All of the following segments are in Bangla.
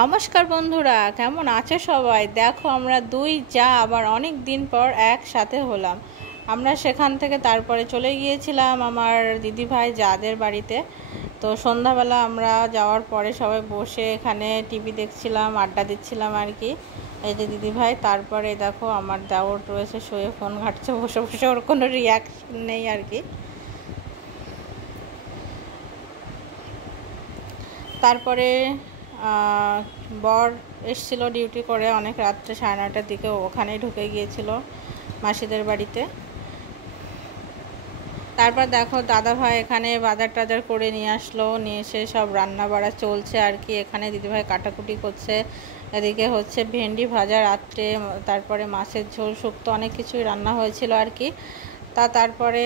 নমস্কার বন্ধুরা, কেমন আছো সবাই? দেখো আমরা দুই যা আবার অনেক দিন পর একসাথে হলাম। আমরা সেখান থেকে তারপরে চলে গিয়েছিলাম আমার দিদিভাই যাদের বাড়িতে। তো সন্ধ্যাবেলা আমরা যাওয়ার পরে সবাই বসে এখানে টিভি দেখছিলাম, আড্ডা দিচ্ছিলাম আর কি। এই যে দিদিভাই, তারপরে দেখো আমার দেওর রয়েছে শুয়ে ফোন ঘাঁটছে বসে বসে, ওর কোনো রিয়াকশন নেই আর কি। তারপরে বর এসছিল ডিউটি করে অনেক রাত্রে 9:30টার দিকে, ওখানেই ঢুকে গিয়েছিল মাসিদের বাড়িতে। তারপর দেখো দাদা ভাই এখানে বাজার টাজার করে নিয়ে আসলো, নিয়ে এসে সব রান্না বাড়া চলছে আর কি। এখানে দিদিভাই কাটাকুটি করছে, এদিকে হচ্ছে ভেন্ডি ভাজা রাত্রে, তারপরে মাছের ঝোল, শুক্তো, অনেক কিছুই রান্না হয়েছিল আর কি। তারপরে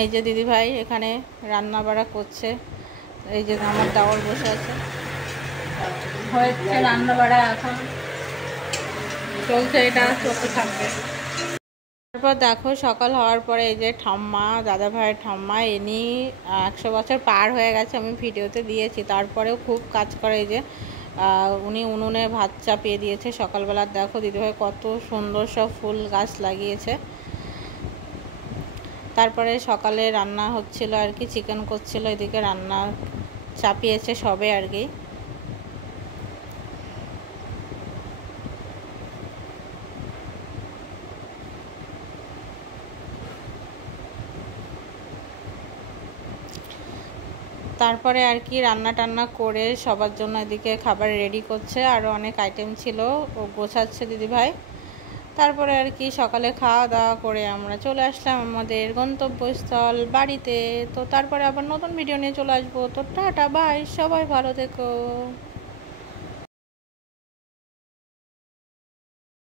এই যে দিদিভাই এখানে রান্না বাড়া করছে, এই যে আমার দাওয়ার বসে আছে, হয়েছে রান্না বাড়া, এখন চলছে, এটা চলতে থাকবে। তারপর দেখো সকাল হওয়ার পরে এই যে ঠাম্মা, দাদা ভাইয়ের ঠাম্মা, ইনি 100 বছর পার হয়ে গেছে, আমি ভিডিওতে দিয়েছি, তারপরেও খুব কাজ করে। এই যে উনি উনুনে ভাত চাপিয়ে দিয়েছে সকালবেলা। দেখো দিদিভাই কত সুন্দর সব ফুল গাছ লাগিয়েছে। তারপরে সকালে রান্না হচ্ছিল আর কি, চিকেন করছিল, এদিকে রান্না চাপিয়েছে সবে আর কি। তারপরে আর কি রান্না টান্না করে সবার জন্য এদিকে খাবার রেডি করছে, আরও অনেক আইটেম ছিল, ও গোছাচ্ছে দিদিভাই। তারপরে আর কি সকালে খাওয়া দাওয়া করে আমরা চলে আসলাম আমাদের গন্তব্যস্থল বাড়িতে। তো তারপরে আবার নতুন ভিডিও নিয়ে চলে আসবো। তো টাটা বাই, সবাই ভালো থেকো।